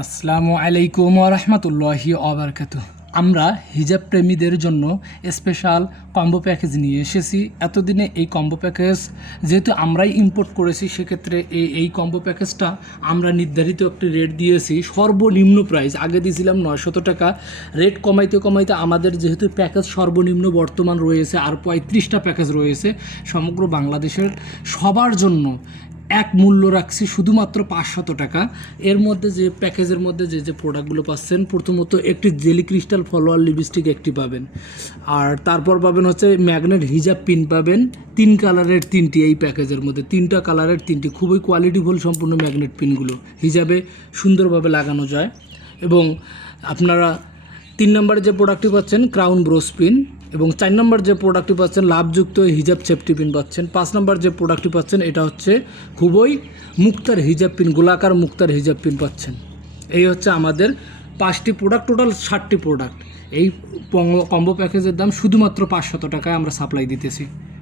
আসসালামু আলাইকুম ওয়া রাহমাতুল্লাহি ওয়া বারাকাতুহু। আমরা হিজাব প্রেমীদের জন্য স্পেশাল কম্বো প্যাকেজ নিয়ে এসেছি। এতদিনে এই কম্বো প্যাকেজ যেহেতু আমরাই ইম্পোর্ট করেছি, সেক্ষেত্রে এই কম্বো প্যাকেজটা আমরা নির্ধারিত একটি রেট দিয়েছি। সর্বনিম্ন প্রাইস আগে দিয়েছিলাম 900 টাকা, রেট কমাইতে কমাইতে আমাদের যেহেতু প্যাকেজ সর্বনিম্ন বর্তমান রয়েছে আর 35টা প্যাকেজ রয়েছে সমগ্র বাংলাদেশের সবার জন্য এক মূল্য রাখছি শুধুমাত্র 500 টাকা। এর মধ্যে যে প্যাকেজের মধ্যে যে প্রোডাক্টগুলো পাচ্ছেন, প্রথমত একটি জেলি ক্রিস্টাল ফলোয়ার লিপস্টিক একটি পাবেন, আর তারপর পাবেন হচ্ছে ম্যাগনেট হিজাব পিন পাবেন 3 কালারের 3টি। এই প্যাকেজের মধ্যে 3টা কালারের 3টি খুবই কোয়ালিটিফুল সম্পূর্ণ ম্যাগনেট পিনগুলো হিজাবে সুন্দরভাবে লাগানো যায়। এবং আপনারা 3 নম্বরে যে প্রোডাক্টটি পাচ্ছেন ক্রাউন ব্রোস পিন, এবং 4 নম্বর যে প্রোডাক্টটি পাচ্ছেন লাভযুক্ত হিজাব সেফটি পিন পাচ্ছেন। 5 নম্বর যে প্রোডাক্টটি পাচ্ছেন এটা হচ্ছে খুবই মুক্তার হিজাব পিন, গোলাকার মুক্তার হিজাব পিন পাচ্ছেন। এই হচ্ছে আমাদের 5টি প্রোডাক্ট, টোটাল 60টি প্রোডাক্ট। এই কম্বো প্যাকেজের দাম শুধুমাত্র 500 টাকায় আমরা সাপ্লাই দিতেছি।